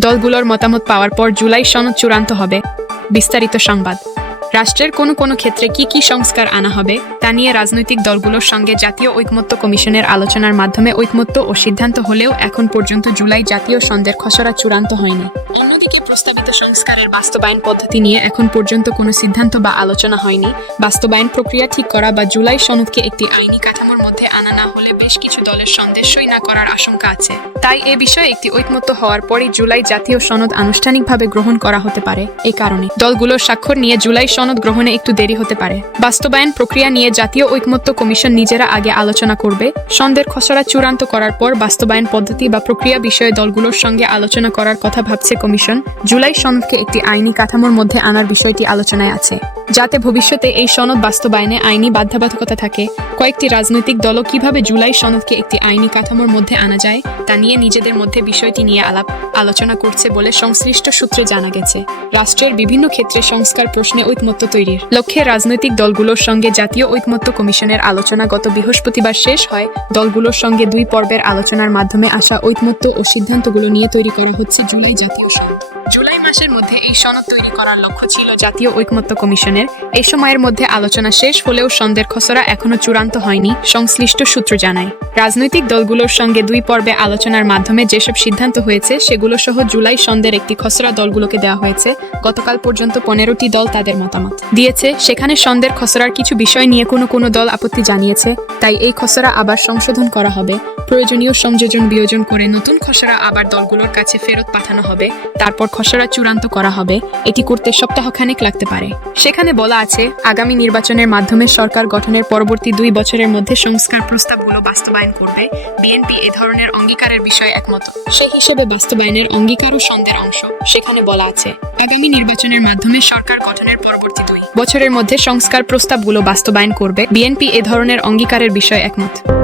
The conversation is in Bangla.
দলগুলোর মতামত পাওয়ার পর জুলাই সনদ চূড়ান্ত হবে। বিস্তারিত সংবাদ। রাষ্ট্রের কোনো কোনো ক্ষেত্রে কি কি সংস্কার আনা হবে, তা নিয়ে রাজনৈতিক দলগুলোর সঙ্গে জাতীয় ঐকমত্য কমিশনের আলোচনার মাধ্যমে ঐকমত্য ও সিদ্ধান্ত হলেও এখন পর্যন্ত জুলাই জাতীয় সনদের খসড়া চূড়ান্ত হয়নি। অন্যদিকে প্রস্তাবিত সংস্কারের বাস্তবায়ন পদ্ধতি নিয়ে এখন পর্যন্ত কোনো সিদ্ধান্ত বা আলোচনা হয়নি। বাস্তবায়ন প্রক্রিয়া ঠিক করা বা জুলাই সনদকে একটি আইনি কাঠামোর মধ্যে আনা না হলে বেশ কিছু দলের সন্দেহ সই না করার আশঙ্কা আছে। তাই এ বিষয়ে একটি ঐকমত্য হওয়ার পরই জুলাই জাতীয় সনদ আনুষ্ঠানিকভাবে গ্রহণ করা হতে পারে। এ কারণে দলগুলোর স্বাক্ষর নিয়ে জুলাই সনদ গ্রহণে একটু দেরি হতে পারে। বাস্তবায়ন প্রক্রিয়া নিয়ে জাতীয় ঐকমত্য কমিশন নিজেরা আগে আলোচনা করবে। সন্দের খসড়া চূড়ান্ত করার পর বাস্তবায়ন পদ্ধতি বা প্রক্রিয়া বিষয়ে দলগুলোর সঙ্গে আলোচনা করার কথা ভাবছে কমিশন। জুলাই সনদকে একটি আইনি কাঠামোর মধ্যে আনার বিষয়টি আলোচনায় আছে। যাতে ভবিষ্যতে এই সনদ বাস্তবায়নে আইনি বাধ্যবাধকতা থাকে। কয়েকটি রাজনৈতিক দলও কীভাবে জুলাই সনদকে একটি আইনি কাঠামোর মধ্যে আনা যায়, তা নিয়ে নিজেদের মধ্যে বিষয়টি নিয়ে আলাপ আলোচনা করছে বলে সংশ্লিষ্ট সূত্রে জানা গেছে। রাষ্ট্রের বিভিন্ন ক্ষেত্রে সংস্কার প্রশ্নে ঐকমত্য তৈরির লক্ষ্যে রাজনৈতিক দলগুলোর সঙ্গে জাতীয় ঐকমত্য কমিশনের আলোচনা গত বৃহস্পতিবার শেষ হয়। দলগুলোর সঙ্গে দুই পর্বের আলোচনার মাধ্যমে আসা ঐকমত্য ও সিদ্ধান্তগুলো নিয়ে তৈরি করা হচ্ছে জুলাই জাতীয় সনদ। জুলাই মাসের মধ্যে এই সনদ তৈরি করার লক্ষ্য ছিল জাতীয় ঐকমত্য কমিশনের। এই সময়ের মধ্যে আলোচনা শেষ হলেও সন্দের খসড়া এখনও চূড়ান্ত হয়নি, সংশ্লিষ্ট সূত্র জানায়। রাজনৈতিক দলগুলোর সঙ্গে দুই পর্বে আলোচনার মাধ্যমে যেসব সিদ্ধান্ত হয়েছে, সেগুলো সহ জুলাই সন্দের একটি খসড়া দলগুলোকে দেওয়া হয়েছে। গতকাল পর্যন্ত পনেরোটি দল তাদের মতামত দিয়েছে। সেখানে সন্দের খসড়ার কিছু বিষয় নিয়ে কোনো কোনো দল আপত্তি জানিয়েছে, তাই এই খসড়া আবার সংশোধন করা হবে। প্রয়োজনীয় সংযোজন বিয়োজন করে নতুন খসড়া আবার দলগুলোর কাছে ফেরত পাঠানো হবে। তারপর খসড়া চূড়ান্ত করা হবে, এটি করতে সপ্তাহখানেক লাগতে পারে। সেখানে বলা আছে, আগামী নির্বাচনের মাধ্যমে সরকার গঠনের পরবর্তী দুই বছরের মধ্যে সংস্কার প্রস্তাবগুলো বাস্তবায়ন করবে। বিএনপি এ ধরনের অঙ্গীকারের বিষয়ে একমত। সেই হিসেবে বাস্তবায়নের অঙ্গীকার ও সন্দের অংশ। সেখানে বলা আছে, আগামী নির্বাচনের মাধ্যমে সরকার গঠনের পরবর্তী দুই বছরের মধ্যে সংস্কার প্রস্তাবগুলো বাস্তবায়ন করবে। বিএনপি এ ধরনের অঙ্গীকারের বিষয়ে একমত।